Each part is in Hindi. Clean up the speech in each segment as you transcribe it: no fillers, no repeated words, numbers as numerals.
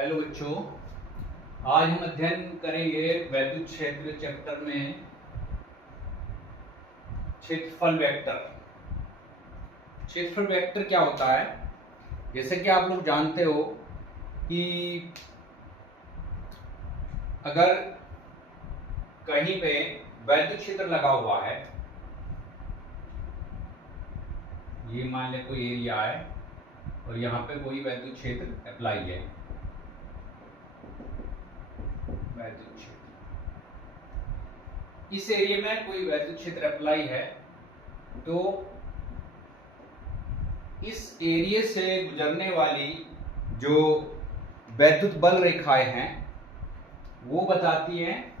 हेलो बच्चों, आज हम अध्ययन करेंगे वैद्युत क्षेत्र चैप्टर में क्षेत्रफल वेक्टर। क्षेत्रफल वेक्टर क्या होता है? जैसे कि आप लोग जानते हो कि अगर कहीं पे वैद्युत क्षेत्र लगा हुआ है, ये मान ले कोई एरिया है और यहाँ पे कोई वैद्युत क्षेत्र अप्लाई है। वैद्युत क्षेत्र, इस एरिया में कोई वैद्युत क्षेत्र अप्लाई है, तो इस एरिया से गुजरने वाली जो वैद्युत बल रेखाएं हैं वो बताती हैं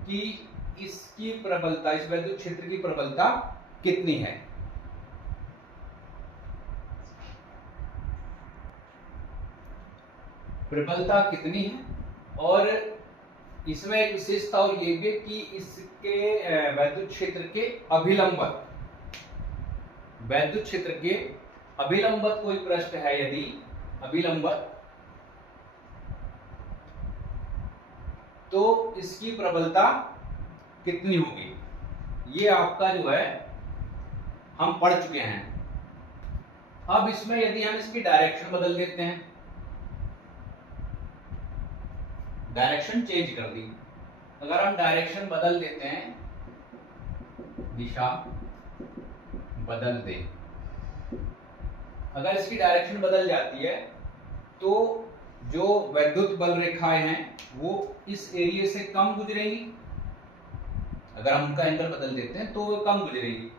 कि इसकी प्रबलता, इस वैद्युत क्षेत्र की प्रबलता कितनी है। प्रबलता कितनी है, और इसमें एक विशेषता और ये भी कि इसके वैद्युत क्षेत्र के अभिलंबत, वैद्युत क्षेत्र के अभिलंबत कोई पृष्ठ है, यदि अभिलंबत, तो इसकी प्रबलता कितनी होगी, ये आपका जो है हम पढ़ चुके हैं। अब इसमें यदि हम इसकी डायरेक्शन बदल देते हैं, डायरेक्शन चेंज कर दी, अगर हम डायरेक्शन बदल देते हैं, दिशा बदल दे, अगर इसकी डायरेक्शन बदल जाती है तो जो वैद्युत बल रेखाएं हैं वो इस एरिया से कम गुजरेगी। अगर हम उनका एंगल बदल देते हैं तो वो कम गुजरेगी,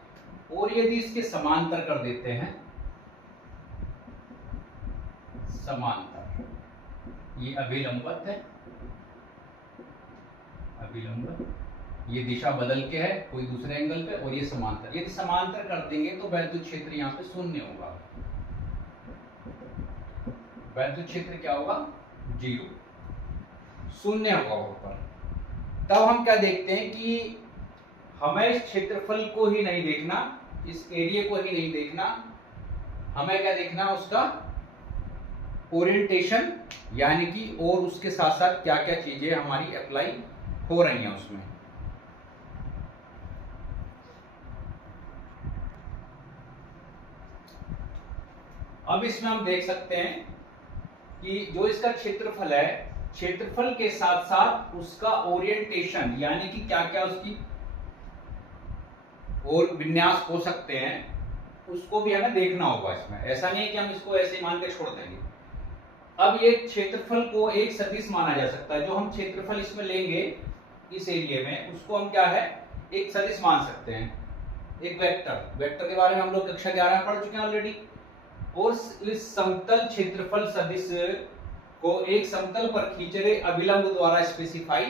और यदि इसके समांतर कर देते हैं, समांतर, ये अभिलंबत है, अभिलंबत, ये दिशा बदल के है कोई दूसरे एंगल पे, और ये समांतर, यदि समांतर कर देंगे तो वैद्युत क्षेत्र यहाँ पे शून्य होगा। वैद्युत क्षेत्र क्या होगा? जीरो, शून्य होगा ऊपर। तब हम क्या देखते हैं कि हमें इस क्षेत्रफल को ही नहीं देखना, इस एरिया को ही नहीं देखना, हमें क्या देखना, उसका ओरिएंटेशन, यानी कि और उसके साथ साथ क्या क्या चीजें हमारी अप्लाई हो रही हैं उसमें। अब इसमें हम देख सकते हैं कि जो इसका क्षेत्रफल है, क्षेत्रफल के साथ साथ उसका ओरिएंटेशन, यानी कि क्या क्या उसकी और विन्यास हो सकते हैं, उसको भी हमें देखना होगा इसमें। ऐसा नहीं है कि हम इसको ऐसे मान के छोड़ देंगे। अब ये क्षेत्रफल को एक सदिश माना जा सकता है, जो हम क्षेत्रफल इसमें लेंगे इस एरिया में, उसको हम क्या है, एक सदिश मान सकते हैं, एक वेक्टर। वेक्टर के बारे में हम लोग कक्षा 11 में पढ़ चुके हैं ऑलरेडी। और इस समतल क्षेत्रफल सदिश को एक समतल पर खींचे गए अभिलंब द्वारा स्पेसिफाई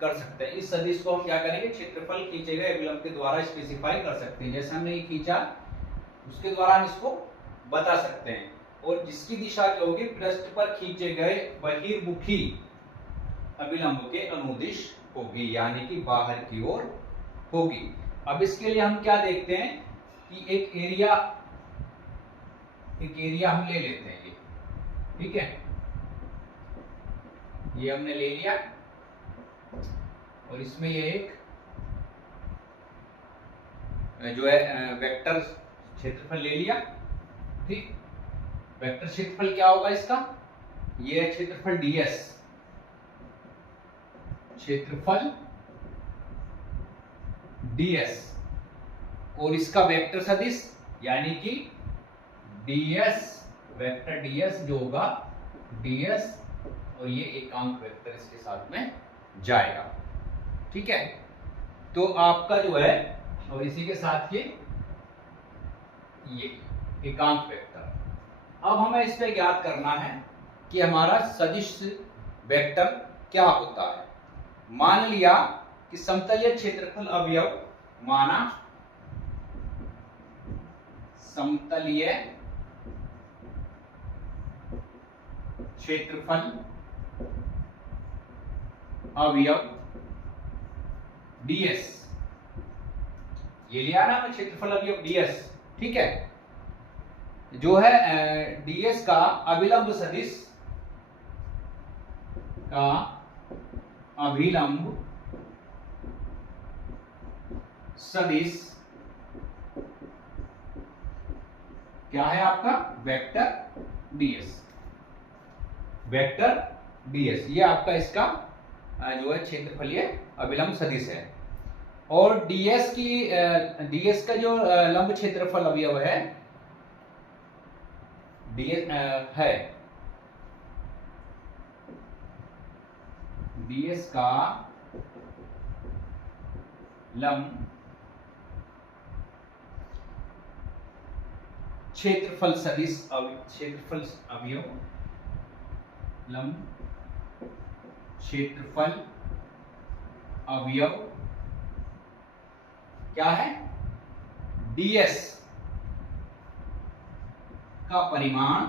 कर सकते हैं। इस सदिश को हम क्या करेंगे, क्षेत्रफल खींचे गए अभिलंब के द्वारा स्पेसिफाई कर सकते हैं। जैसे हमने ये खींचा, उसके द्वारा हम इसको बता सकते हैं। और जिसकी दिशा क्या होगी, पृष्ठ पर खींचे गए बहिर्मुखी अभिलंब के अनुदिश होगी, यानी कि बाहर की ओर होगी। अब इसके लिए हम क्या देखते हैं कि एक एरिया हम ले लेते हैं, ये ठीक है, ये हमने ले लिया, और इसमें ये एक जो है वेक्टर क्षेत्रफल ले लिया। ठीक, वेक्टर क्षेत्रफल क्या होगा इसका, ये है क्षेत्रफल ds, क्षेत्रफल ds, और इसका वेक्टर सदिश यानी कि ds, वेक्टर ds जो होगा ds, और ये एकांक वेक्टर इसके साथ में जाएगा। ठीक है, तो आपका जो है, और इसी के साथ ये एकांक वेक्टर। अब हमें इस पे ज्ञात करना है कि हमारा सदिश वेक्टर क्या होता है। मान लिया कि समतलीय क्षेत्रफल अवयव, माना समतलीय क्षेत्रफल अवयव ds, ये लिया ना मैं, क्षेत्रफल अवयव ds, ठीक है, जो है ds का अभिलंब सदिश का अभिलंब सदिश क्या है आपका? Vector ds। वेक्टर ds ये आपका इसका जो है क्षेत्रफलीय अभिलंब सदिश है। और ds का जो लंब क्षेत्रफल अवयव है ds है ds का लंब क्षेत्रफल सदिश क्षेत्रफल अवयव लंब क्षेत्रफल अवयव क्या है? ds का परिमाण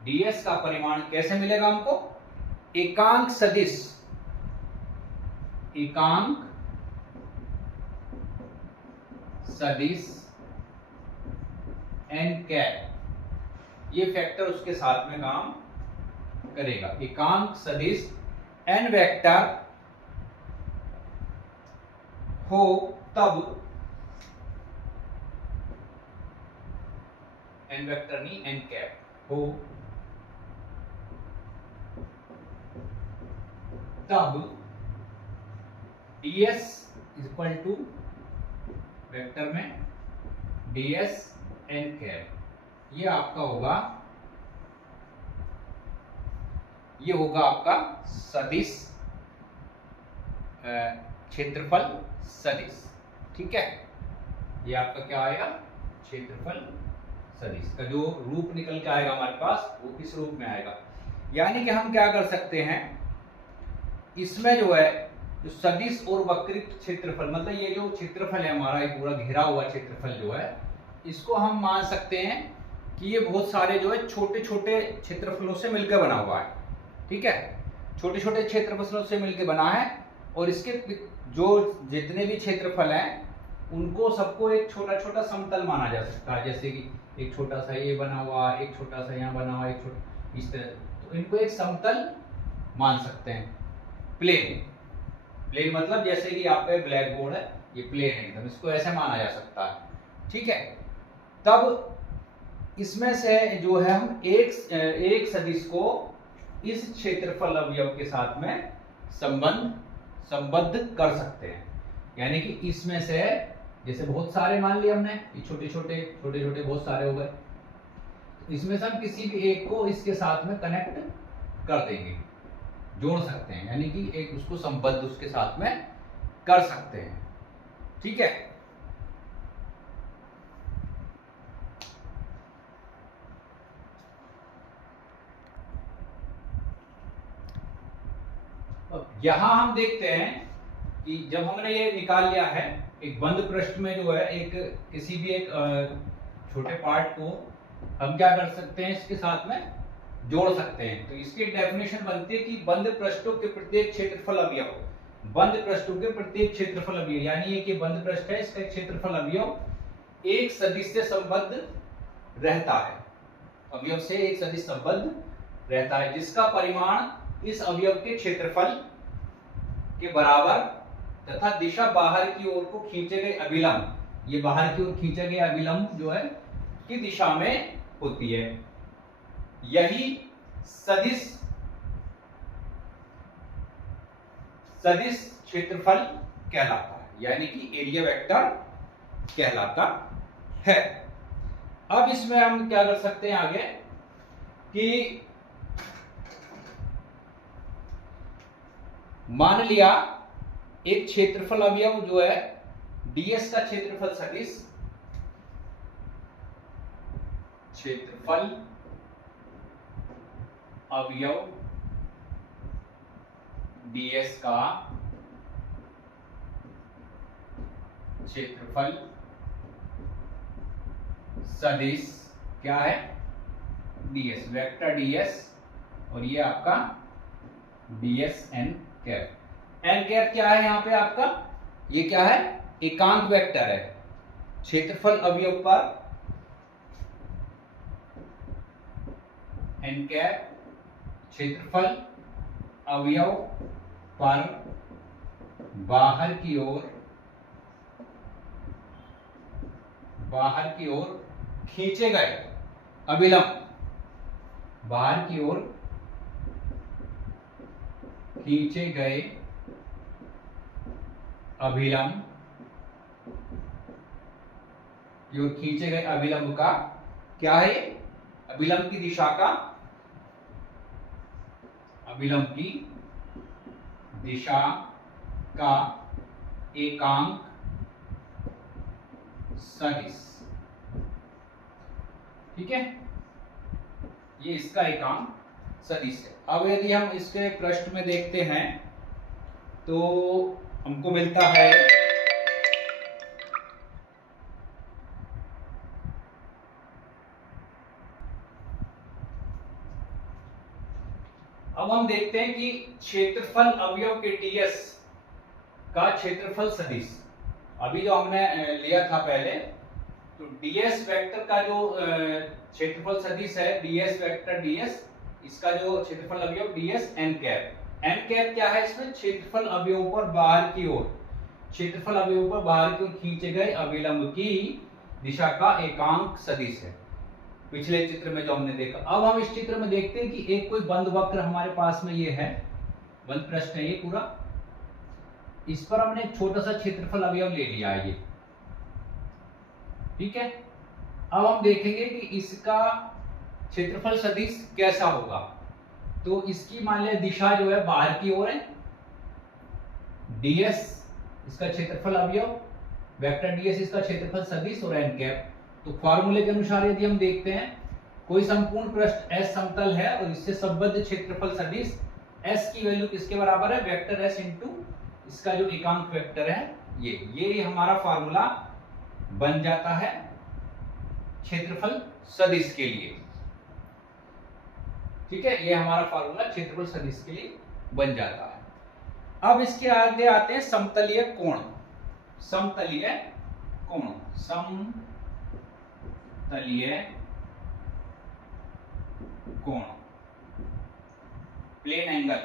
ds का परिमाण कैसे मिलेगा हमको? एकांक सदिश n कैप ये फैक्टर उसके साथ में काम करेगा। एकांक सदिश n वेक्टर हो तब n वेक्टर नहीं n कैप हो तब ds इक्वल टू वेक्टर में ds n कैप ये आपका होगा, ये होगा आपका सदिश क्षेत्रफल सदिश। ठीक है, ये आपका क्या आएगा? क्षेत्रफल सदिश का जो रूप निकल के आएगा हमारे पास वो किस रूप में आएगा? यानी कि हम क्या कर सकते हैं, इसमें जो है जो सदिश और वक्रित क्षेत्रफल मतलब ये जो क्षेत्रफल है हमारा, ये पूरा घिरा हुआ क्षेत्रफल जो है, इसको हम मान सकते हैं कि ये बहुत सारे जो है छोटे छोटे क्षेत्रफलों से मिलकर बना हुआ है। ठीक है, छोटे छोटे क्षेत्रफलों से मिलकर बना है और इसके जो जितने भी क्षेत्रफल हैं उनको सबको एक छोटा छोटा समतल माना जा सकता है। जैसे कि एक छोटा सा ये बना हुआ, एक छोटा सा यहाँ बना हुआ, एक छोटा इस तरह, तो इनको एक समतल मान सकते हैं। प्लेन मतलब जैसे कि आपका ब्लैक बोर्ड है, ये प्लेन है एकदम, इसको ऐसे माना जा सकता है। ठीक है, तब इसमें से जो है हम एक सदिश को इस क्षेत्रफल अवयव के साथ में संबद्ध कर सकते हैं। यानी कि इसमें से जैसे बहुत सारे मान लिए हमने, ये छोटे छोटे बहुत सारे हो गए, तो इसमें से हम किसी भी एक को इसके साथ में कनेक्ट कर देंगे, जोड़ सकते हैं, यानी कि एक उसको संबद्ध उसके साथ में कर सकते हैं। ठीक है, यहां हम देखते हैं कि जब हमने ये निकाल लिया है, एक बंद पृष्ठ में जो है एक किसी भी एक छोटे पार्ट को हम क्या कर सकते हैं, इसके साथ में जोड़ सकते हैं। तो इसकी डेफिनेशन बनती है कि बंद पृष्ठों के प्रत्येक क्षेत्रफल अवयव, बंद पृष्ठों के प्रत्येक क्षेत्रफल अवयव, यानी ये कि बंद पृष्ठ है, इसका क्षेत्रफल अवयव एक सदिश से संबद्ध रहता है, अवयव से एक सदिश संबद्ध रहता है, जिसका परिमाण इस अवयव के क्षेत्रफल के बराबर तथा दिशा बाहर की ओर को खींचे गए अभिलंब, ये बाहर की ओर खींचे गए अभिलंब जो है की दिशा में होती है। यही सदिश क्षेत्रफल कहलाता है, यानी कि एरिया वेक्टर कहलाता है। अब इसमें हम क्या कर सकते हैं आगे कि मान लिया एक क्षेत्रफल अवयव जो है ds का क्षेत्रफल सदिश, क्षेत्रफल अवयव ds का क्षेत्रफल सदिश क्या है? ds, वेक्टर ds, और ये आपका ds n cap. n cap क्या है यहाँ पे आपका? ये क्या है? एकांक वेक्टर है, क्षेत्रफल अवयव पर एन कैप क्षेत्रफल अवयव पर बाहर की ओर खींचे गए अभिलंब, बाहर की ओर खींचे गए अभिलंब की ओर खींचे गए अभिलंब का क्या है, अभिलंब की दिशा का, अभिलंब की दिशा का एकांक सदिश। ठीक है, ये इसका एकांक सदिश है। अब यदि हम इसके पृष्ठ में देखते हैं तो हमको मिलता है अब हम देखते हैं कि क्षेत्रफल अवयव के ds का क्षेत्रफल सदिश, अभी जो हमने लिया था पहले, तो ds वेक्टर का जो क्षेत्रफल सदिश है ds वेक्टर ds, इसका जो क्षेत्रफल अवयव ds n कैप क्या है, इसमें क्षेत्रफल अवयव पर बाहर की ओर, क्षेत्रफल अवयव पर बाहर की ओर खींचे गए अभिलंब की दिशा का एकांक सदिश है, पिछले चित्र में जो हमने देखा। अब हम इस चित्र में देखते हैं कि एक कोई बंद वक्र हमारे पास में ये है, बंद पृष्ठ है ये पूरा, इस पर हमने एक छोटा सा क्षेत्रफल अवयव ले लिया है ये। ठीक है, अब हम देखेंगे कि इसका क्षेत्रफल सदिश कैसा होगा। तो इसकी मान लिया दिशा जो है बाहर की ओर है, ds इसका क्षेत्रफल अवयव, वेक्टर ds इसका क्षेत्रफल सदिश और n कैप। तो फॉर्मूले के अनुसार यदि हम देखते हैं, कोई संपूर्ण पृष्ठ S समतल है और इससे संबद्ध क्षेत्रफल सदिश S की वैल्यू किसके बराबर है, वेक्टर S इंटू इसका जो एकांक वेक्टर है ये हमारा फॉर्मूला बन जाता है क्षेत्रफल सदिश के लिए। ठीक है, ये हमारा फॉर्मूला क्षेत्रफल सदिश के लिए बन जाता है। अब इसके आगे आते हैं समतलीय कोण, समतलीय कोण, समतलीय कोण, प्लेन एंगल,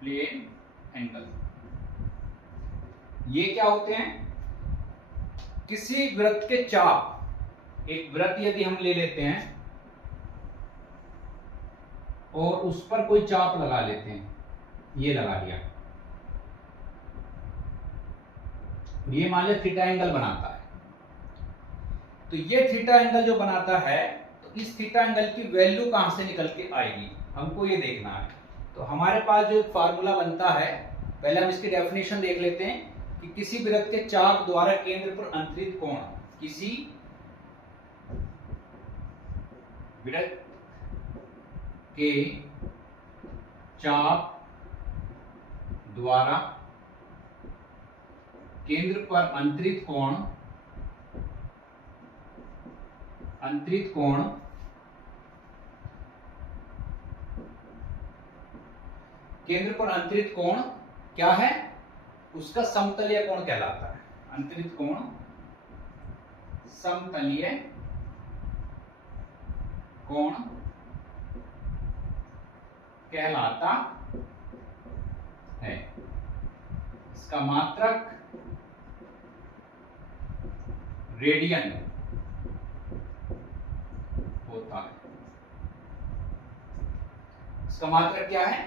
प्लेन एंगल, ये क्या होते हैं, किसी वृत्त के चाप, एक वृत्त यदि हम ले लेते हैं और उस पर कोई चाप लगा लेते हैं, ये लगा लिया, ये मान लिया थीटा एंगल बनाता है। तो ये थीटा एंगल जो बनाता है, तो इस थीटा एंगल की वैल्यू कहां से निकल के आएगी, हमको ये देखना है। तो हमारे पास जो फार्मूला बनता है, पहले हम इसकी डेफिनेशन देख लेते हैं कि किसी वृत्त के चाप द्वारा केंद्र पर अंतरित कोण, किसी वृत्त के चाप द्वारा केंद्र पर अंतरित कोण, केंद्र पर अंतरित कोण क्या है, उसका समतलीय कोण कहलाता है। अंतरित कोण समतलीय कोण कहलाता है। इसका मात्रक रेडियन होता है। इसका मात्रक क्या है,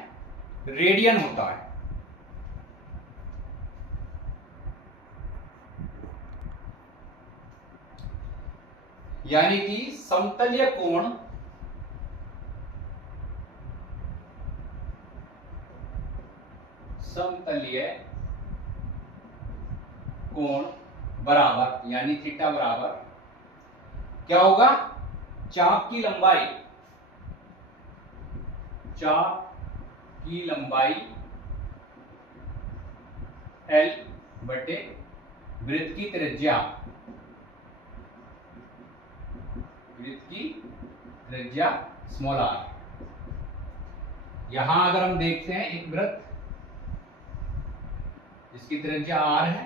रेडियन होता है। यानी कि समतलीय कोण बराबर, यानी थीटा बराबर क्या होगा, चाप की लंबाई L बटे वृत्त की त्रिज्या, स्मॉल r। यहां अगर हम देखते हैं एक वृत्त जिसकी त्रिज्या r है,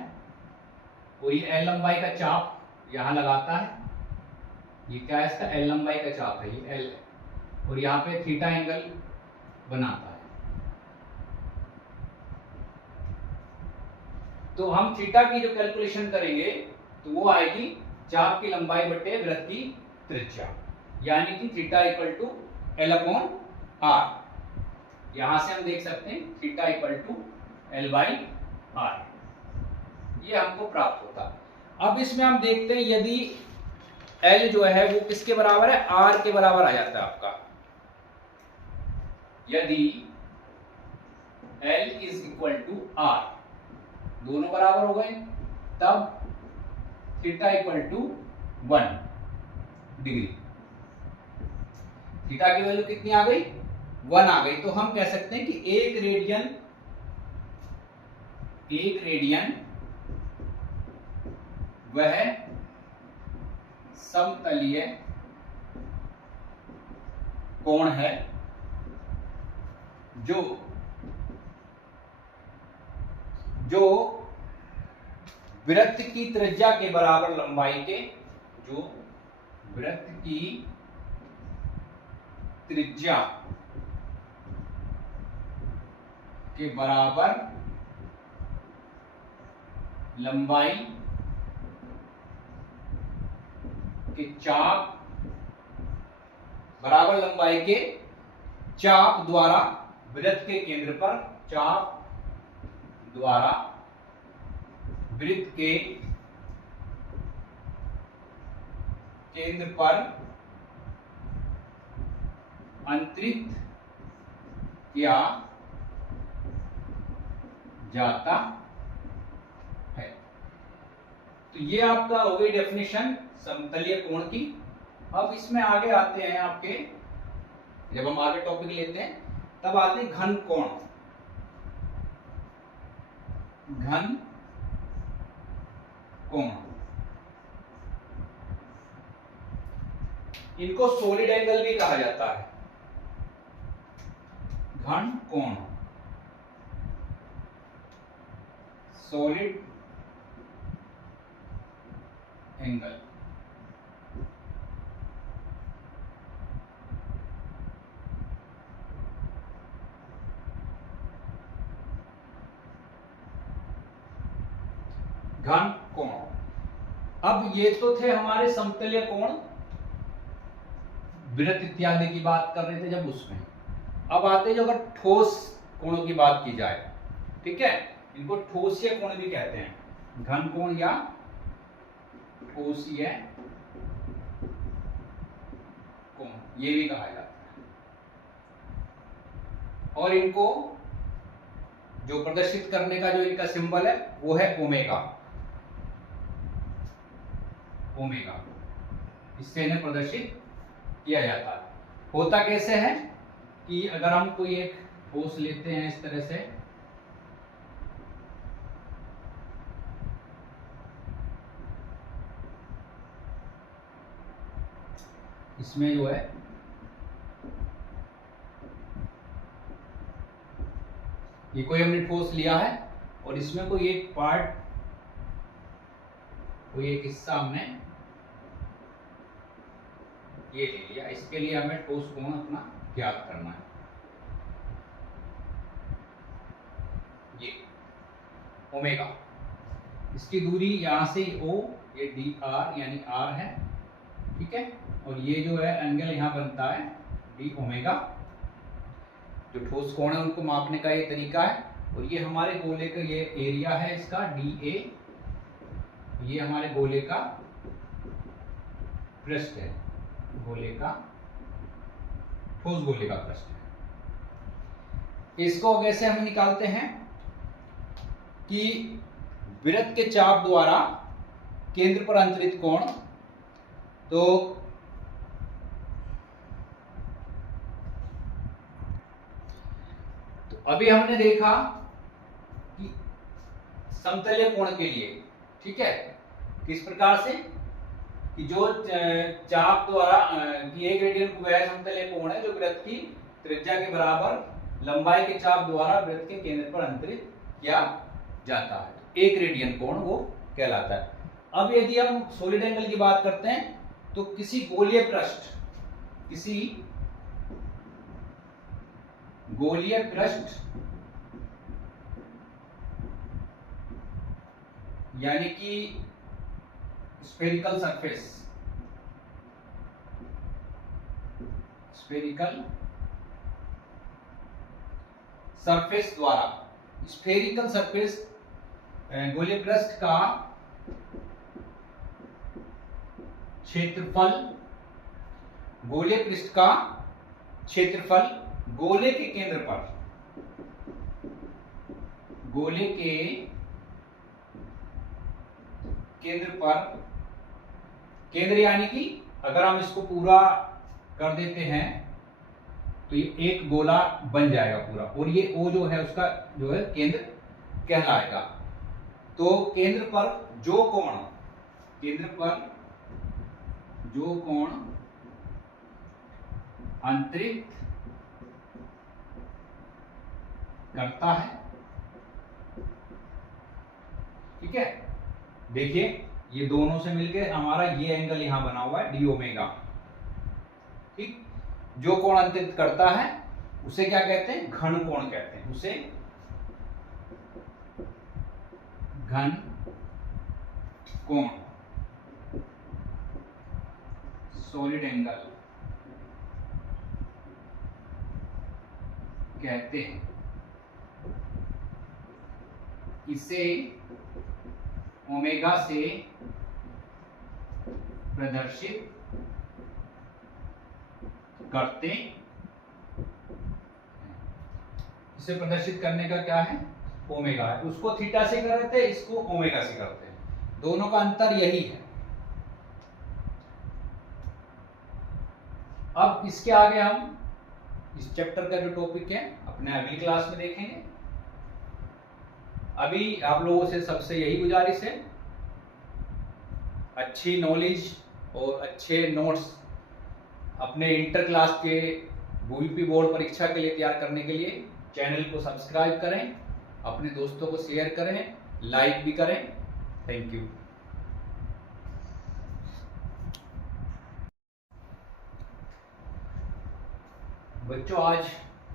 कोई L लंबाई का चाप यहां लगाता है ये क्या है, इसका एल लंबाई का चाप है, ये एल है, और यहाँ पे थीटा एंगल बनाता है। तो हम थीटा की जो कैलकुलेशन करेंगे तो वो आएगी चाप की लंबाई बटे वृत्त की त्रिज्या, यानी कि theta equal to L upon R. यहां से हम देख सकते हैं theta equal to L by R, ये हमको प्राप्त होता है। अब इसमें हम देखते हैं यदि एल जो है वो किसके बराबर है, आर के बराबर आ जाता है आपका। यदि L is equal to R, दोनों बराबर हो गए, तब theta equal to 1 degree. Theta की वैल्यू कितनी आ गई, 1 आ गई। तो हम कह सकते हैं कि एक रेडियन वह समतलीय कोण है जो वृत्त की त्रिज्या के बराबर लंबाई के, जो वृत्त की त्रिज्या के बराबर लंबाई के चाप, बराबर लंबाई के चाप द्वारा वृत्त के केंद्र पर, चाप द्वारा वृत्त के केंद्र पर अंतरित किया जाता है। तो ये आपका हो गई डेफिनेशन समतलीय कोण की। अब इसमें आगे आते हैं आपके, जब हम आगे टॉपिक लेते हैं तब आते हैं घन कोण। घन कोण, इनको सॉलिड एंगल भी कहा जाता है। घन कोण, सॉलिड एंगल। घन कोण। अब ये तो थे हमारे समतलीय कोण, वृत्त इत्यादि की बात कर रहे थे जब उसमें। अब आते जो अगर ठोस कोणों की बात की जाए, ठीक है, इनको ठोसीय कोण भी कहते हैं, घन कोण या ठोसीय कोण ये भी कहा जाता है। और इनको जो प्रदर्शित करने का जो इनका सिंबल है वो है ओमेगा। ओमेगा, इससे इन्हें प्रदर्शित किया जाता है। होता कैसे है कि अगर हम कोई एक ठोस लेते हैं इस तरह से, इसमें जो है ये कोई हमने ठोस लिया है और इसमें कोई एक पार्ट, कोई एक हिस्सा हमने ये ले लिया। इसके लिए हमें ठोस कोण अपना ज्ञात करना है। ये ओमेगा, इसकी दूरी यहां से ओ, ये डी आर यानी आर है, ठीक है। और ये जो है एंगल यहां बनता है डी ओमेगा। जो ठोस कोण है उनको मापने का ये तरीका है। और ये हमारे गोले का ये एरिया है इसका डी ए, ये हमारे गोले का पृष्ठ है, गोले का, ठोस गोले का पृष्ठ है। इसको कैसे हम निकालते हैं कि वृत्त के चाप द्वारा केंद्र पर अंतरित कोण। तो अभी हमने देखा कि समतलीय कोण के लिए, ठीक है, किस प्रकार से कि जो चाप द्वारा कि एक रेडियन वह समतलीय कोण है जो वृत्त की त्रिज्या के बराबर लंबाई के चाप द्वारा वृत्त के केंद्र पर अंतरित किया जाता है। एक रेडियन कोण वो कहलाता है। अब यदि हम सॉलिड एंगल की बात करते हैं तो किसी गोलीय पृष्ठ यानी कि स्फेरिकल सरफेस द्वारा स्फेरिकल सरफेस गोलीय पृष्ठ का क्षेत्रफल गोले के केंद्र पर केंद्र यानी कि अगर हम इसको पूरा कर देते हैं तो ये एक गोला बन जाएगा पूरा, और ये O जो है उसका जो है केंद्र कहलाएगा। तो केंद्र पर जो कोण अंतरित करता है, ठीक है। देखिए ये दोनों से मिलकर हमारा ये एंगल यहां बना हुआ है डी ओमेगा, ठीक। जो कोण अंतरित करता है उसे क्या कहते हैं? घन कोण कहते हैं, उसे घन कोण, सॉलिड एंगल कहते हैं। इसे ओमेगा से प्रदर्शित करते, इसे प्रदर्शित करने का क्या है? ओमेगा है। उसको थीटा से कर रहे थे, इसको ओमेगा से करते हैं, दोनों का अंतर यही है। अब इसके आगे हम इस चैप्टर का जो टॉपिक है अपने अगली क्लास में देखेंगे। अभी आप लोगों से सबसे यही गुजारिश है, अच्छी नॉलेज और अच्छे नोट्स अपने इंटर क्लास के यूपी बोर्ड परीक्षा के लिए तैयार करने के लिए चैनल को सब्सक्राइब करें, अपने दोस्तों को शेयर करें, लाइक भी करें। Thank you. बच्चों आज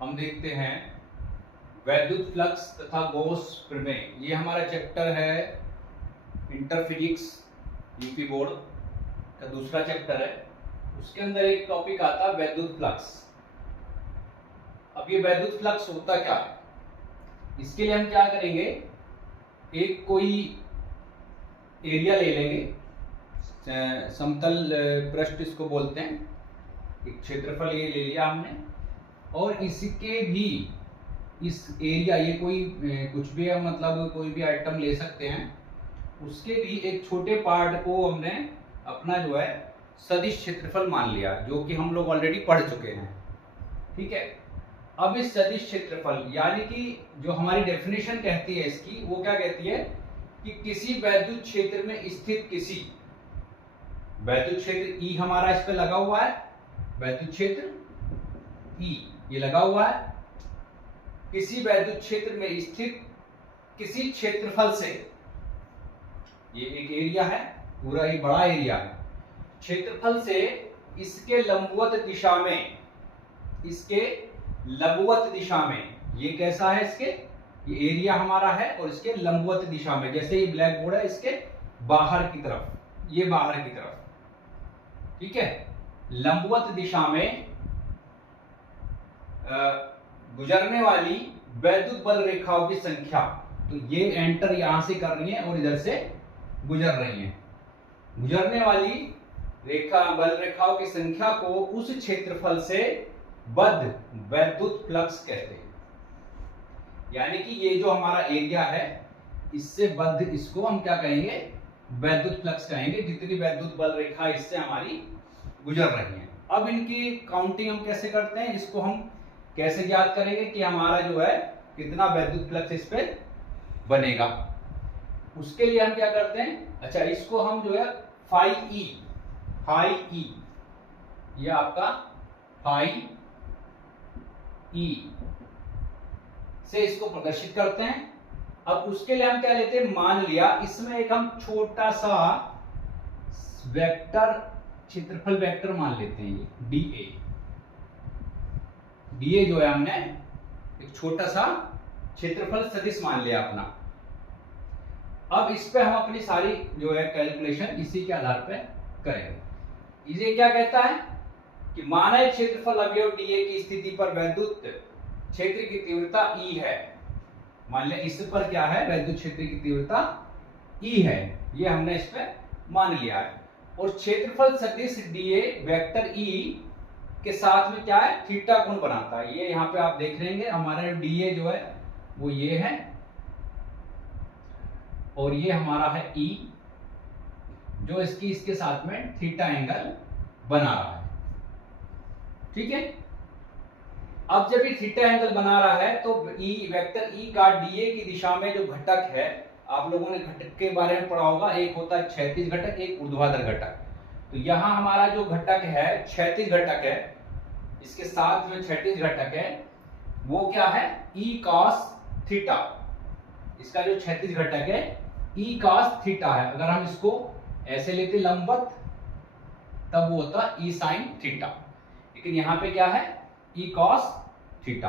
हम देखते हैं वैद्युत फ्लक्स तथा गॉस प्रमेय। ये हमारा चैप्टर है इंटर फिजिक्स यूपी बोर्ड का दूसरा चैप्टर है। उसके अंदर एक टॉपिक आता है वैद्युत फ्लक्स। अब ये वैद्युत फ्लक्स होता क्या है, इसके लिए हम क्या करेंगे, एक कोई एरिया ले लेंगे, समतल पृष्ठ इसको बोलते हैं, एक क्षेत्रफल ये ले लिया हमने, और इसके भी इस एरिया, ये कोई कुछ भी है, मतलब कोई भी आइटम ले सकते हैं, उसके भी एक छोटे पार्ट को हमने अपना जो है सदिश क्षेत्रफल मान लिया, जो कि हम लोग ऑलरेडी पढ़ चुके हैं, ठीक है। अब इस सदिश क्षेत्रफल यानी कि जो हमारी डेफिनेशन कहती है इसकी, वो क्या कहती है कि किसी वैद्युत क्षेत्र में स्थित किसी वैद्युत क्षेत्र E हमारा इस पे लगा हुआ है, वैद्युत क्षेत्र E ये लगा हुआ है, किसी वैद्युत क्षेत्र में स्थित किसी क्षेत्रफल से, ये एक एरिया है, पूरा ही बड़ा एरिया है, क्षेत्रफल से इसके लंबवत दिशा में, इसके लंबवत दिशा में, ये कैसा है, इसके ये एरिया हमारा है और इसके लंबवत दिशा में, जैसे ये ब्लैक बोर्ड है, इसके बाहर की तरफ, ये बाहर की तरफ, ठीक है, लंबवत दिशा में गुजरने वाली वैद्युत बल रेखाओं की संख्या, तो ये एंटर यहां से कर रही है और इधर से गुजर रही है, गुजरने वाली बल रेखाओं की संख्या को उस क्षेत्रफल से बद्ध वैद्युत फ्लक्स कहते हैं। यानी कि ये जो हमारा एरिया है, इससे बद्ध, इसको हम क्या कहेंगे, वैद्युत फ्लक्स कहेंगे, जितनी वैद्युत बल रेखा इससे हमारी गुजर रही है। अब इनकी काउंटिंग हम कैसे करते हैं, इसको हम कैसे ज्ञात करेंगे कि हमारा जो है कितना वैद्युत फ्लक्स इस पे बनेगा, उसके लिए हम क्या करते हैं, अच्छा इसको हम जो है फाई ई, ये आपका फाई ई से इसको प्रदर्शित करते हैं। अब उसके लिए हम क्या लेते हैं, मान लिया इसमें एक हम छोटा सा वेक्टर क्षेत्रफल वेक्टर मान लेते हैं ये डीए। डीए जो है हमने एक छोटा सा क्षेत्रफल सदिश मान लिया अपना। अब इस पे हम अपनी सारी जो है कैलकुलेशन इसी के आधार पे करेंगे। ये क्या कहता है कि माना क्षेत्रफल अवयव डीए की स्थिति पर वैद्युत क्षेत्र की तीव्रता ई है। मान लिया इस पर क्या है, वैद्युत क्षेत्र की तीव्रता ई है, ये हमने इस पे मान लिया है। और क्षेत्रफल सदिश डीए वेक्टर ई के साथ में क्या है, थीटा कोण बनाता है। ये यहाँ पे आप देख लेंगे हमारा डीए जो है वो ये है और ये हमारा है ई, जो इसके साथ में थीटा एंगल बना रहा है। ठीक है, अब जब ये थीटा एंगल बना रहा है तो ई वेक्टर ई का डीए की दिशा में जो घटक है, आप लोगों ने घटक के बारे में पढ़ा होगा, एक होता है क्षैतिज घटक, एक ऊर्ध्वाधर घटक। तो यहाँ हमारा जो घटक है क्षैतिज घटक है, इसके साथ में क्षैतिज घटक है वो क्या है, ई कॉस थीटा। इसका जो क्षैतिज घटक है ई कॉस थीटा है। अगर हम इसको ऐसे लेते लंबवत तब वो होता ई साइन थीटा, लेकिन यहाँ पे क्या है ई कॉस थीटा।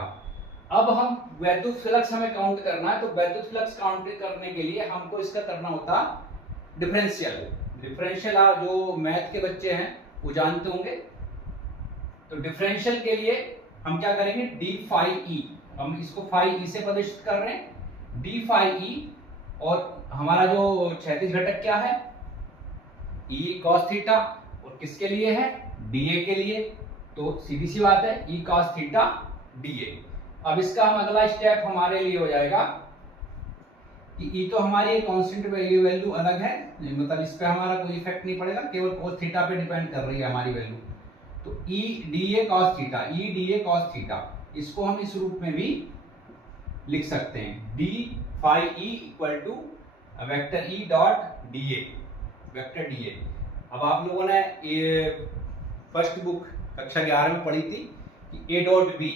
अब हम वैद्युत फ्लक्स हमें काउंट करना है, तो वैद्युत फ्लक्स काउंट करने के लिए हमको इसका करना होता डिफरेंशियल। डिफरेंशियल जो मैथ के बच्चे हैं वो जानते होंगे। तो डिफरेंशियल के लिए हम क्या करेंगे, डी फाई ई, हम इसको फाई ई से प्रदर्शित कर रहे हैं, डी फाई ई। और हमारा जो क्षैतिज घटक क्या है ई कॉस थीटा, और किसके लिए है, डीए के लिए। तो सीधी सी बात है ई कॉस थीटा डीए। अब इसका हम अगला स्टेप हमारे लिए हो जाएगा कि ई तो हमारी कांस्टेंट वैल्यू अलग है, मतलब इस पे हमारा कोई इफेक्ट नहीं पड़ेगा, केवल cos थीटा पे डिपेंड कर रही है हमारी वैल्यू। तो E d A cos theta, E d A cos theta, इसको हम इस रूप में भी लिख सकते हैं, d phi E equal to vector E dot d A, vector d A. अब आप लोगों ने ये फर्स्ट बुक कक्षा 11 में पढ़ी थी कि A dot B,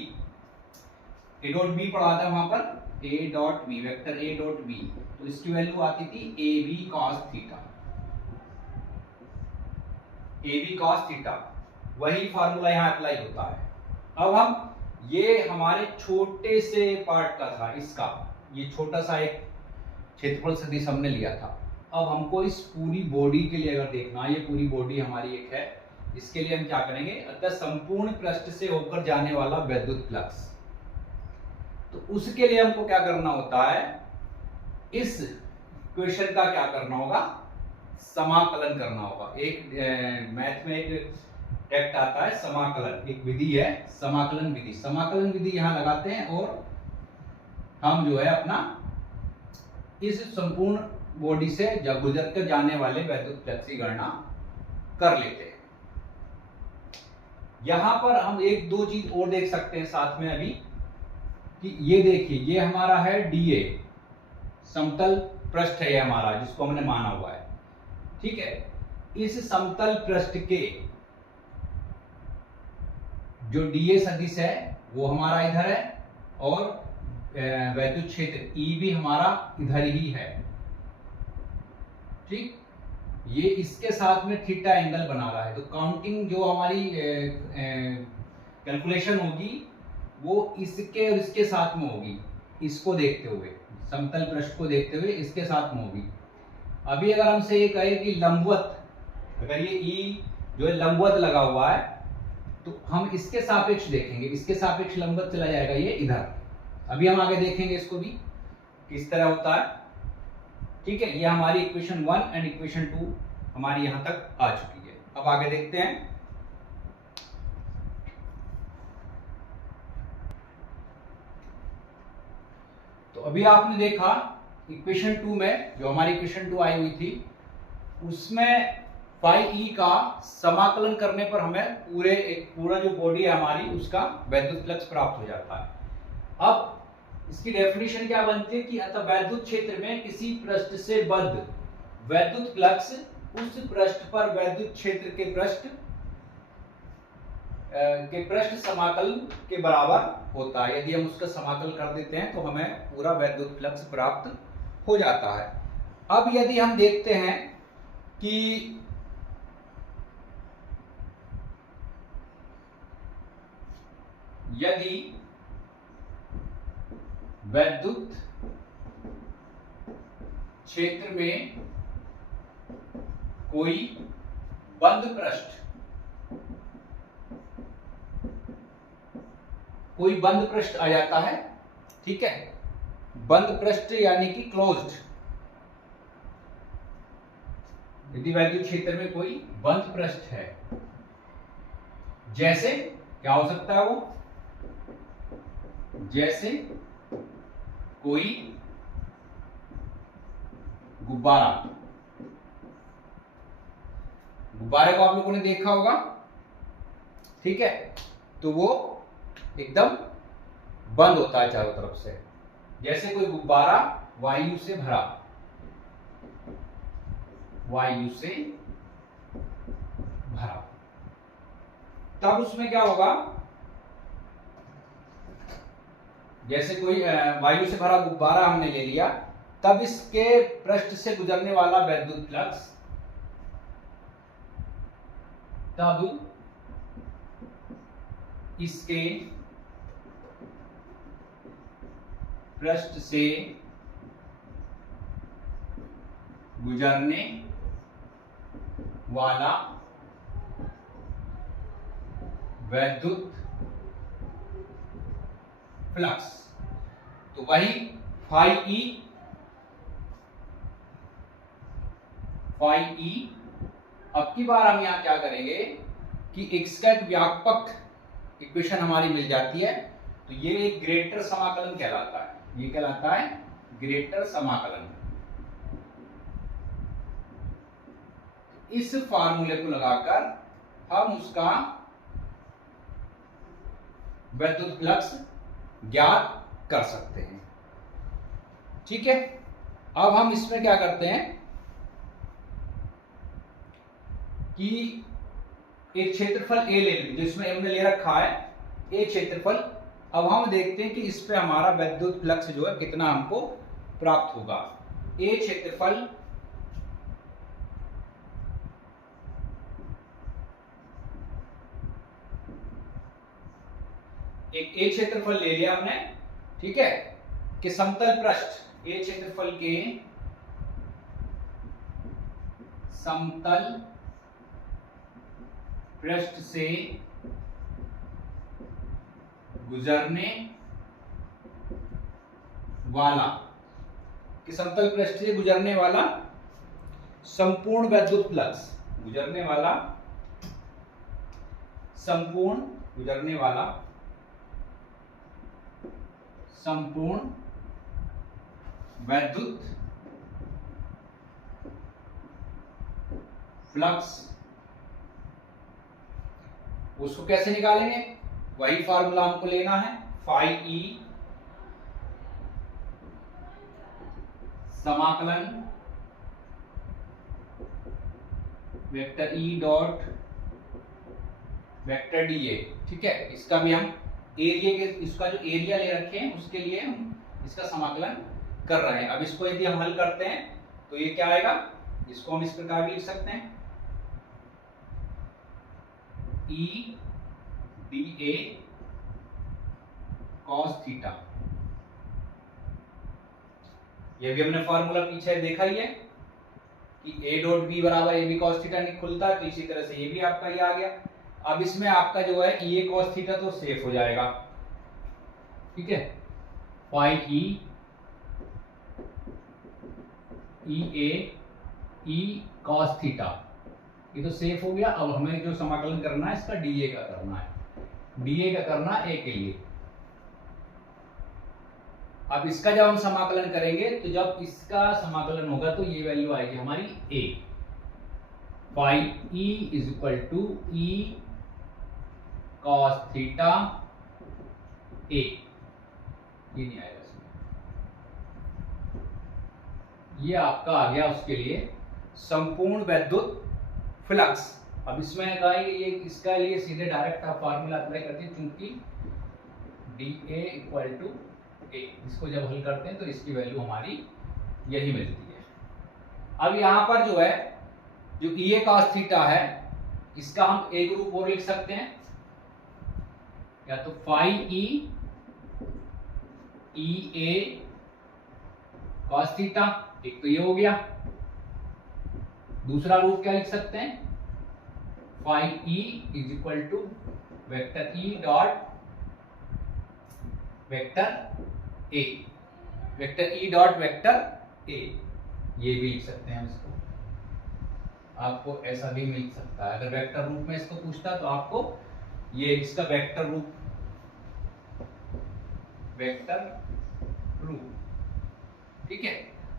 A dot B पढ़ा था वहां पर, A dot B, vector A dot B, तो इसकी वैल्यू आती थी A B cos theta, A B cos theta. वही फार्मूला यहाँ अप्लाई होता है। अब हम ये हमारे छोटे से पार्ट का था, इसका ये छोटा सा एक क्षेत्रफल सदिश हमने लिया था। अब हमको इस पूरी बॉडी के लिए अगर देखना, ये पूरी बॉडी हमारी एक है, इसके लिए हम क्या करेंगे, अतः संपूर्ण पृष्ठ से होकर जाने वाला वैद्युत फ्लक्स। तो उसके लिए हमको क्या करना होता है, इस क्वेश्चन का क्या करना होगा, समाकलन करना होगा। एक मैथ में एक टेक्ट आता है समाकलन, एक विधि है समाकलन विधि। समाकलन विधि यहां लगाते हैं और हम जो है अपना इस संपूर्ण बॉडी से गुजर कर जाने वाले वैद्युत फ्लक्स की गणना कर लेते हैं। यहां पर हम एक दो चीज और देख सकते हैं साथ में अभी, कि ये देखिए ये हमारा है डीए, समतल पृष्ठ है हमारा जिसको हमने माना हुआ है। ठीक है, इस समतल पृष्ठ के जो डीए सदिश है वो हमारा इधर है और वैद्युत क्षेत्र ई भी हमारा इधर ही है। ठीक, ये इसके साथ में थीटा एंगल बना रहा है। तो काउंटिंग जो हमारी कैलकुलेशन होगी वो इसके और इसके साथ में होगी, इसको देखते हुए, समतल पृष्ठ को देखते हुए इसके साथ में होगी। अभी अगर हमसे ये कहे कि लंबवत, अगर ये ई जो है लंबवत लगा हुआ है तो हम इसके सापेक्ष देखेंगे, इसके सापेक्ष लंबवत चला जाएगा ये इधर। अभी हम आगे देखेंगे इसको भी किस तरह होता है। ठीक है, ये हमारी इक्वेशन 1 एंड इक्वेशन 2 हमारी यहां तक आ चुकी है। अब आगे देखते हैं। तो अभी आपने देखा इक्वेशन 2 में, जो हमारी इक्वेशन 2 आई हुई थी, उसमें फाई ई का समाकलन करने पर हमें पूरा जो बॉडी है हमारी उसका वैद्युत फ्लक्स प्राप्त हो जाता है। अब इसकी डेफिनेशन क्या बनती है कि अतः वैद्युत क्षेत्र में किसी पृष्ठ से बद्ध वैद्युत फ्लक्स उस पृष्ठ पर वैद्युत क्षेत्र के पृष्ठ समाकल के बराबर होता है। यदि हम उसका समाकल कर देते हैं तो हमें पूरा वैद्युत फ्लक्स प्राप्त हो जाता है। अब यदि हम देखते हैं कि यदि वैद्युत क्षेत्र में कोई बंद पृष्ठ आ जाता है, ठीक है, बंद पृष्ठ यानी कि क्लोज्ड। यदि वैद्युत क्षेत्र में कोई बंद पृष्ठ है, जैसे क्या हो सकता है वो, जैसे कोई गुब्बारा, गुब्बारे को आप लोगों ने देखा होगा, ठीक है, तो वो एकदम बंद होता है चारों तरफ से। जैसे कोई गुब्बारा वायु से भरा, वायु से भरा, तब उसमें क्या होगा, जैसे कोई वायु से भरा गुब्बारा हमने ले लिया, तब इसके पृष्ठ से गुजरने वाला वैद्युत फ्लक्स, तब इसके पृष्ठ से गुजरने वाला वैद्युत फ्लक्स, तो वही फाई ई। अब की बार हम यहां क्या करेंगे कि इसका एक व्यापक इक्वेशन हमारी मिल जाती है, तो ये एक ग्रेटर समाकलन कहलाता है, ये कहलाता है ग्रेटर समाकलन। इस फार्मूले को लगाकर हम उसका वैद्युत फ्लक्स ज्ञात कर सकते हैं, ठीक है। अब हम इसमें क्या करते हैं कि एक क्षेत्रफल ए ले लेंगे, जिसमें हमने ले रखा है ए क्षेत्रफल। अब हम देखते हैं कि इस पे हमारा वैद्युत फ्लक्स जो है कितना हमको प्राप्त होगा। ए क्षेत्रफल एक ए क्षेत्रफल ले लिया हमने, ठीक है, कि समतल पृष्ठ, ए क्षेत्रफल के समतल पृष्ठ से गुजरने वाला, कि समतल पृष्ठ से गुजरने वाला संपूर्ण वैद्युत फ्लक्स, गुजरने वाला संपूर्ण, गुजरने वाला संपूर्ण वैद्युत फ्लक्स, उसको कैसे निकालेंगे, वही फार्मूला हमको लेना है, फाई ई समाकलन vector E dot vector D A, ठीक है। इसका भी हम एरिया के, इसका जो एरिया ले रखे हैं उसके लिए हम इसका समाकलन कर रहे हैं। अब इसको यदि हम हल करते हैं तो ये क्या आएगा, इसको हम इस प्रकार भी लिख सकते हैं, E D A cos theta. ये भी हमने फॉर्मूला पीछे देखा ही है कि ए डॉट बी बराबर ए बी कॉस थीटा खुलता है, तो इसी तरह से ये भी आपका ये आ गया। अब इसमें आपका जो है ई ए कॉस थीटा तो सेफ हो जाएगा, ठीक है, फाई ई ए ई कॉस थीटा, ये तो सेफ हो गया। अब हमें जो समाकलन करना है इसका डीए का करना है, डीए का करना ए के लिए। अब इसका जब हम समाकलन करेंगे तो जब इसका समाकलन होगा तो ये वैल्यू आएगी हमारी a, phi E is equal to e cos theta a, ये नहीं आएगा इसमें, ये आपका आ गया उसके लिए संपूर्ण वैद्युत फ्लक्स। अब इसमें कहेंगे ये इसका लिए सीधे डायरेक्ट आप फार्मूला अप्लाई करते हैं, चूंकि डी ए इक्वल टू ए, इसको जब हल करते हैं तो इसकी वैल्यू हमारी यही मिलती है। अब यहां पर जो है जो ई ए कॉस थीटा है, इसका हम एक रूप और लिख सकते हैं, या तो फाई ई ए कॉस थीटा, एक तो ये हो गया। दूसरा रूप क्या लिख सकते हैं, phi E is equal to vector E dot vector A, vector E dot vector A, ये भी लिख सकते हैं इसको। आपको ऐसा भी मिल सकता है, अगर वेक्टर रूप में इसको पूछता तो आपको ये इसका वेक्टर रूप ठीक है।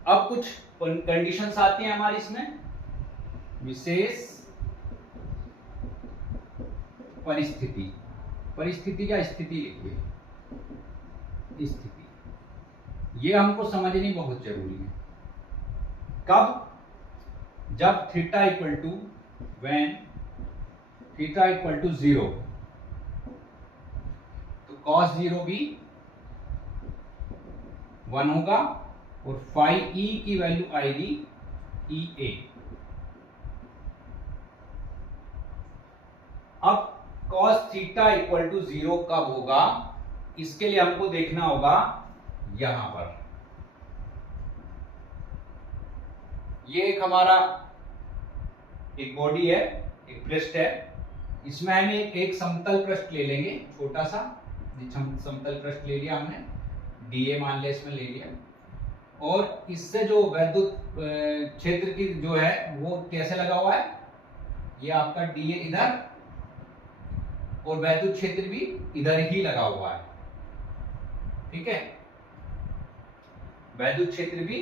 अब कुछ कंडीशंस आती हैं हमारी इसमें, विशेष परिस्थिति, परिस्थिति या स्थिति लिखिए, स्थिति, ये हमको समझनी बहुत जरूरी है। कब, जब theta equal to, when theta equal to 0, तो cos 0 भी 1 होगा और फाई ई की वैल्यू आएगी ई ए। अब cos थीटा इक्वल टू 0 कब होगा, इसके लिए हमको देखना होगा यहां पर, ये एक हमारा एक बॉडी है, एक पृष्ठ है, इसमें हम एक समतल पृष्ठ ले लेंगे, छोटा सा समतल पृष्ठ ले लिया हमने, डीए मान लिया, इसमें ले लिया, और इससे जो वैद्युत क्षेत्र की जो है वो कैसे लगा हुआ है, ये आपका डीए इधर और वैद्युत क्षेत्र भी इधर ही लगा हुआ है, ठीक है, वैद्युत क्षेत्र भी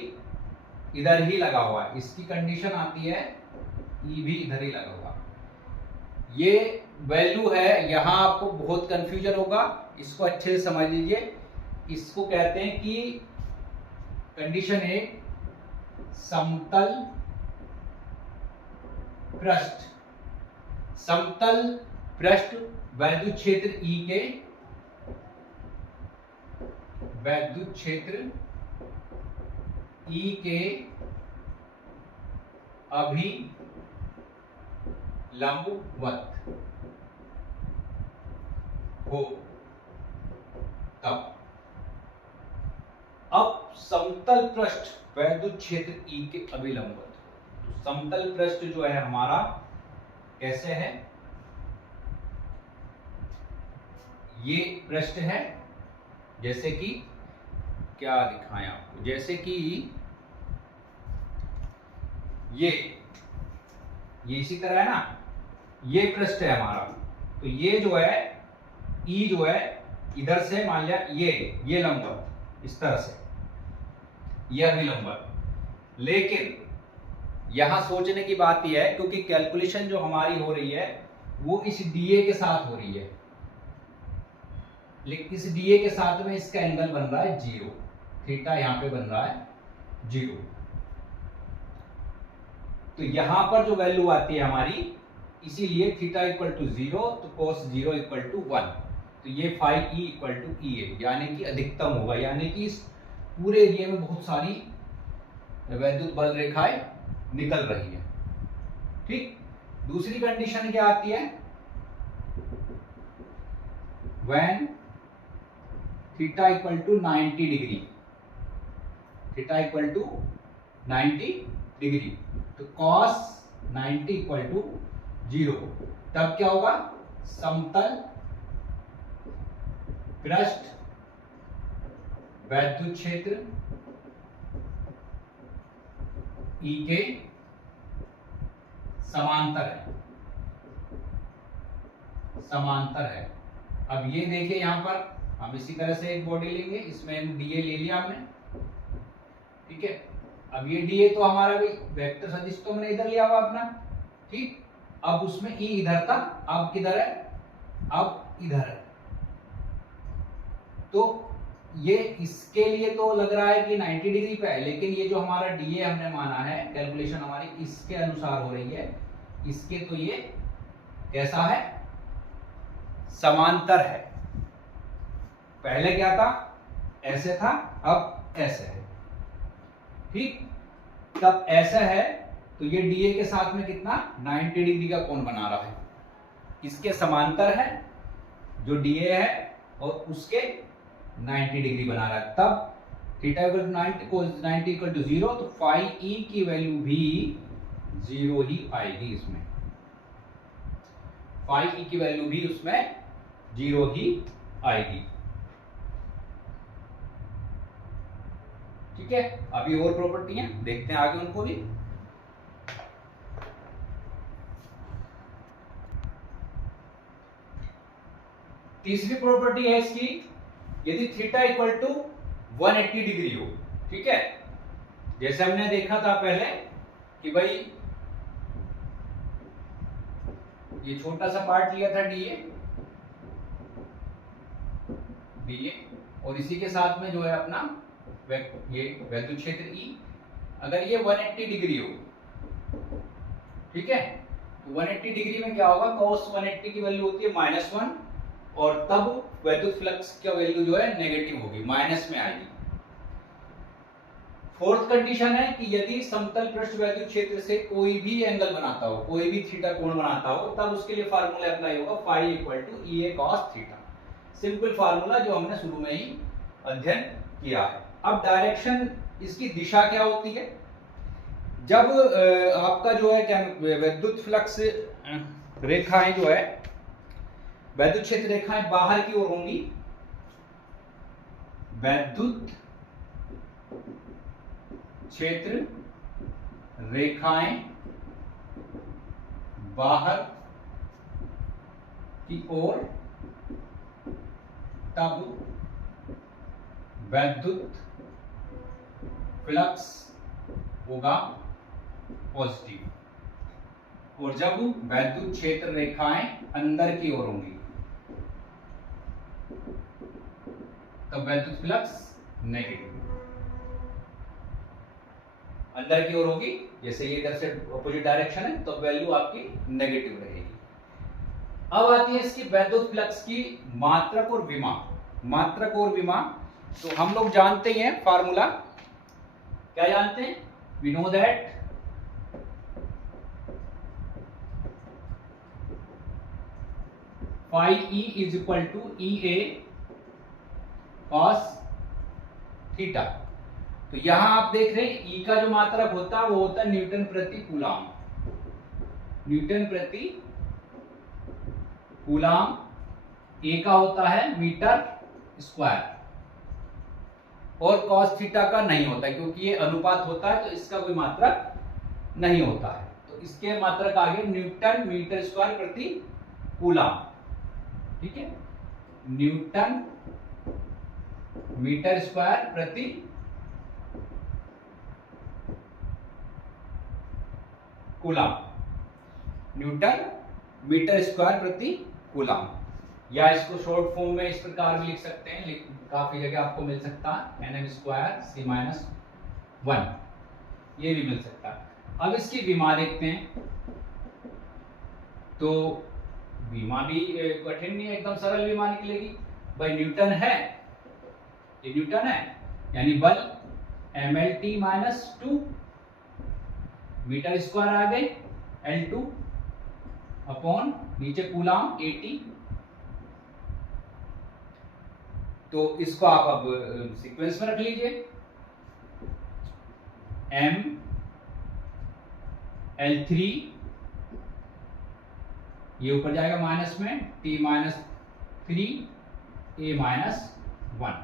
इधर ही लगा हुआ है। इसकी कंडीशन आती है ई भी इधर ही लगा हुआ, ये वैल्यू है, यहां आपको बहुत कंफ्यूजन होगा, इसको अच्छे से समझ लीजिए। इसको कहते हैं कि कंडीशन ए समतल पृष्ठ, समतल पृष्ठ वैद्युत क्षेत्र ई के, वैद्युत क्षेत्र ई के अभिलंबवत हो तब। अब समतल पृष्ठ वैद्युत क्षेत्र ई के अभिलंबवत, तो समतल पृष्ठ जो है हमारा कैसे है, ये पृष्ठ है, जैसे कि क्या दिखाएं आपको, जैसे कि ये इसी तरह है ना, ये पृष्ठ है हमारा, तो ये जो है ई जो है इधर से मान लिया ये लंबवत, इस तरह से ये अभिलंबवत। लेकिन यहां सोचने की बात यह है, क्योंकि कैलकुलेशन जो हमारी हो रही है वो इस डीए के साथ हो रही है, लेकिन इस डीए के साथ में इसका एंगल बन रहा है 0, थीटा यहां पे बन रहा है 0, तो यहां पर जो वैल्यू आती है हमारी, इसीलिए थीटा इक्वल टू 0 तो cos 0 इक्वल टू 1, तो ये फाई ई इक्वल टू ई ए, यानी कि अधिकतम होगा, यानी कि इस पूरे एरिया में बहुत सारी वैद्युत बल रेखाएं निकल रही है, ठीक। दूसरी कंडीशन क्या आती है, when theta equal to 90 degree, theta equal to 90 degree, तो cos 90 इक्वल टू 0, तब क्या होगा, समतल पृष्ठ वैद्युत क्षेत्र ई के समांतर है। अब ये देखिए यहां पर हम इसी तरह से एक बॉडी लेंगे, इसमें डीए ले लिया हमने, ठीक है। अब ये डीए तो हमारा भी वेक्टर सदिश तो मैंने इधर लिया हुआ अपना, ठीक। अब उसमें ई इधर था, अब किधर है, अब इधर है, तो ये इसके लिए तो लग रहा है कि 90 डिग्री पे है, लेकिन ये जो हमारा डीए हमने माना है, कैलकुलेशन हमारी इसके अनुसार हो रही है, इसके तो ये कैसा है, समांतर है। पहले क्या था, ऐसे था, अब ऐसे है, ठीक। तब ऐसा है तो ये डीए के साथ में कितना 90 डिग्री का कोण बना रहा है, इसके समांतर है, जो DA है और उसके 90 डिग्री बना रहा है, तब theta equal to 90 equal to 0, तो फाई ई की वैल्यू भी 0 ही आएगी इसमें, फाई ई की वैल्यू भी उसमें 0 ही आएगी। ठीक है, अभी और प्रॉपर्टी है, देखते हैं आगे उनको भी। तीसरी प्रॉपर्टी है इसकी, यदि थीटा इक्वल टू 180 डिग्री हो। ठीक है, जैसे हमने देखा था पहले कि भाई ये छोटा सा पार्ट लिया था डीए, और इसी के साथ में जो है अपना ये विद्युत क्षेत्र ई, अगर ये 180 डिग्री हो, ठीक है, तो 180 डिग्री में क्या होगा, cos 180 की वैल्यू होती है -1, और तब विद्युत फ्लक्स का वैल्यू जो है नेगेटिव होगी, माइनस में आएगी। फोर्थ कंडीशन है कि यदि समतल पृष्ठ विद्युत क्षेत्र से कोई भी एंगल बनाता हो, कोई भी थीटा कोण बनाता हो, तब उसके लिए फार्मूला अप्लाई होगा phi equal to EA cos theta. Simple formula जो हमने शुरू में ही अध्ययन किया है। अब डायरेक्शन, इसकी दिशा क्या होती है, जब आपका जो है क्या विद्युत फ्लक्स रेखाएं जो है, विद्युत क्षेत्र रेखाएं बाहर की ओर होंगी, विद्युत क्षेत्र रेखाएं बाहर की ओर, तब विद्युत फ्लक्स होगा पॉजिटिव, और जब विद्युत क्षेत्र रेखाएं अंदर की ओर होंगी तब विद्युत फ्लक्स नेगेटिव, अंदर की ओर होगी, जैसे ये इधर से ऑपोजिट डायरेक्शन है तो वैल्यू आपकी नेगेटिव रहेगी। अब आती है इसकी विद्युत फ्लक्स की मात्रक और विमा। मात्रक और विमा तो हम लोग जानते ही हैं फार्मूला, क्या जानते हैं, we know that phi E is equal to EA cos theta. तो यहां आप देख रहे हैं E का जो मात्रक होता है वो होता है न्यूटन प्रति कूलाम, न्यूटन प्रति कूलाम। A का होता है मीटर स्क्वायर, और cos थीटा का नहीं होता क्योंकि ये अनुपात होता है, तो इसका कोई मात्रक नहीं होता है, तो इसके मात्रक आगे न्यूटन मीटर स्क्वायर प्रति कूलाम। ठीक है, न्यूटन मीटर स्क्वायर प्रति कूलाम, न्यूटन मीटर स्क्वायर प्रति कूलाम, या इसको शॉर्ट फॉर्म में इस प्रकार भी लिख सकते हैं, काफी जगह आपको मिल सकता है NM स्क्वायर C-1, ये भी मिल सकता है। अब इसकी विमा देखते हैं, तो विमा भी कठिन नहीं है, एकदम सरल विमा निकलेगी। भाई न्यूटन है, ये न्यूटन है, यानी बल MLT-2 मीटर स्क्वायर आ गए, L2 अपॉन नीचे कूलाम AT। तो इसको आप अब सीक्वेंस में रख लीजिए, M L3, ये ऊपर जाएगा माइनस में, T-3 A-1,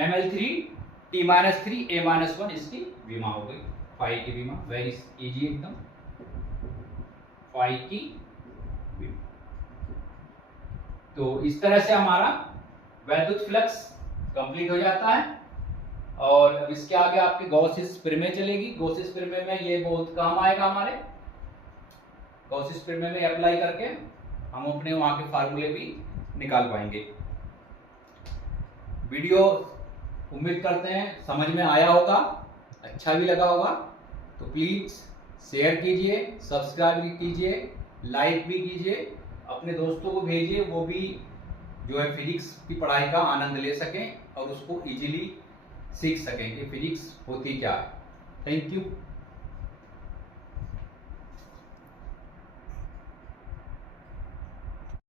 ML3 T-3 A-1 इसकी विमा हो गई, फाई की विमा, वेरी इजी एकदम, फाई की विमा। तो इस तरह से हमारा विद्युत फ्लक्स कंप्लीट हो जाता है। और अब इसके आगे आपकी गॉसिस प्रमेय चलेगी। गॉसिस प्रमेय में ये बहुत काम आएगा हमारे, गॉसिस प्रमेय में अप्लाई करके हम अपने वहां के फार्मूले भी निकाल पाएंगे। वीडियो उम्मीद करते हैं समझ में आया होगा, अच्छा भी लगा होगा, तो प्लीज शेयर कीजिए, सब्सक्राइब भी कीजिए, लाइक भी कीजिए, अपने दोस्तों को भेजिए, वो भी जो है फिजिक्स की पढ़ाई का आनंद ले सकें और उसको इजीली सीख सकें कि फिजिक्स होती क्या है। Thank you.